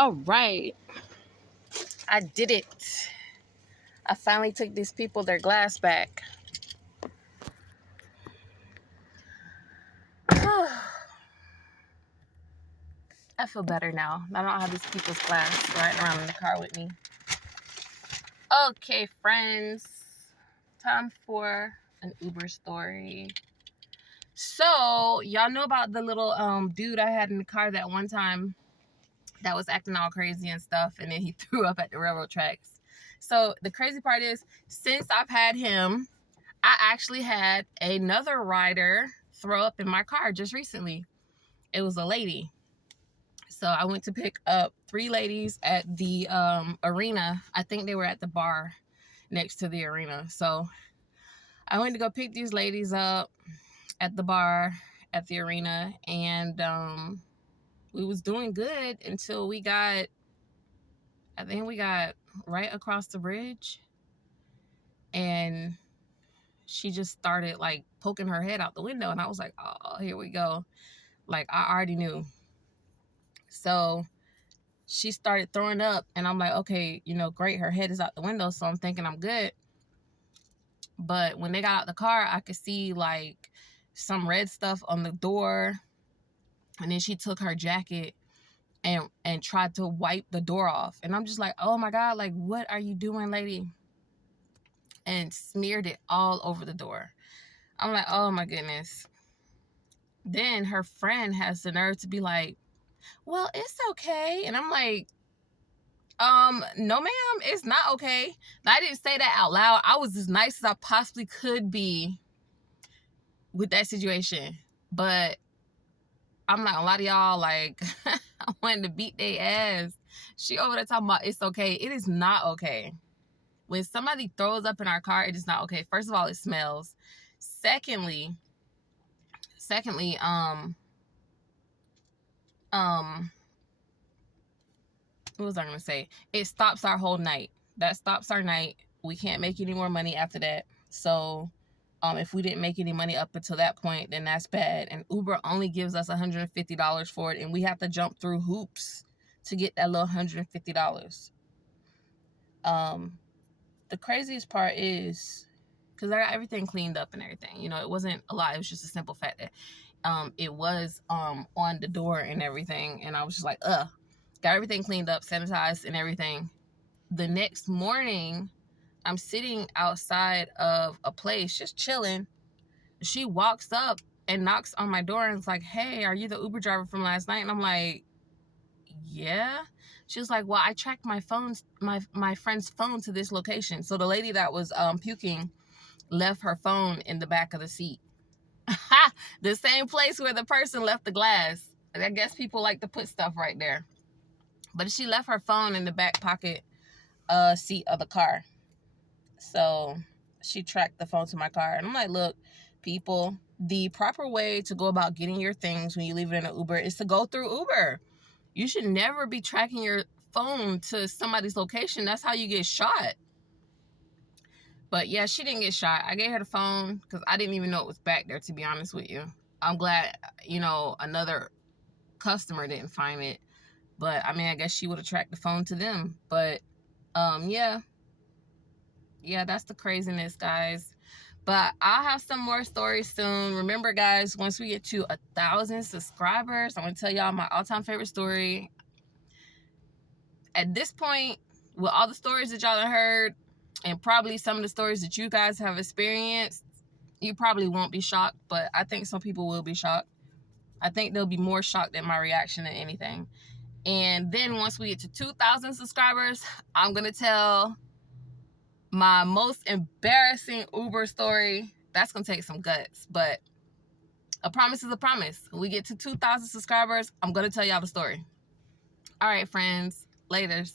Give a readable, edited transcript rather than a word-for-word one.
All right, I did it. I finally took these people their glass back. I feel better now. I don't have these people's glass riding around in the car with me. Okay, friends. Time for an Uber story. So, y'all know about the little dude I had in the car that one time that was acting all crazy and stuff, and then he threw up at the railroad tracks. So, the crazy part is, since I've had him, I actually had another rider throw up in my car just recently. It was a lady. So I went to pick up 3 ladies at the arena. I think they were at the bar next to the arena. So I went to go pick these ladies up at the bar at the arena, and we was doing good until I think we got right across the bridge, and she just started like poking her head out the window, and I was like, oh, here we go. Like, I already knew. So she started throwing up, and I'm like, okay, great, her head is out the window, so I'm thinking I'm good. But when they got out the car, I could see like some red stuff on the door, and then she took her jacket and tried to wipe the door off, and I'm just like, oh my God, like, what are you doing, lady? And smeared it all over the door. I'm like, oh my goodness. Then her friend has the nerve to be like, well, it's okay. And I'm like, no ma'am, it's not okay. And I didn't say that out loud. I was as nice as I possibly could be with that situation. But I'm not gonna lie to y'all, like, I wanted to beat their ass. She over there talking about it's okay. It is not okay. When somebody throws up in our car, it is not okay. First of all, it smells. Secondly, what was I gonna say? It stops our whole night. That stops our night. We can't make any more money after that. So, if we didn't make any money up until that point, then that's bad. And Uber only gives us $150 for it, and we have to jump through hoops to get that little $150. The craziest part is, because I got everything cleaned up and everything. It wasn't a lot. It was just a simple fact that it was on the door and everything, and I was just like, got everything cleaned up, sanitized and everything. The next morning, I'm sitting outside of a place just chilling. She walks up and knocks on my door and is like, hey, are you the Uber driver from last night? And I'm like, yeah. She was like, well, I tracked my friend's phone to this location. So the lady that was puking left her phone in the back of the seat. The same place where the person left the glass. I guess people like to put stuff right there. But she left her phone in the back pocket seat of the car. So she tracked the phone to my car. And I'm like, look, people, the proper way to go about getting your things when you leave it in an Uber is to go through Uber. You should never be tracking your phone to somebody's location. That's how you get shot. But yeah, she didn't get shot. I gave her the phone because I didn't even know it was back there, to be honest with you. I'm glad, another customer didn't find it. But, I mean, I guess she would have tracked the phone to them. But, yeah, that's the craziness, guys. But I'll have some more stories soon. Remember, guys, once we get to 1,000 subscribers, I'm going to tell y'all my all-time favorite story. At this point, with all the stories that y'all have heard, and probably some of the stories that you guys have experienced, you probably won't be shocked, but I think some people will be shocked. I think they'll be more shocked at my reaction than anything. And then once we get to 2,000 subscribers, I'm going to tell my most embarrassing Uber story. That's going to take some guts, but a promise is a promise. When we get to 2,000 subscribers, I'm going to tell y'all the story. All right, friends. Laters.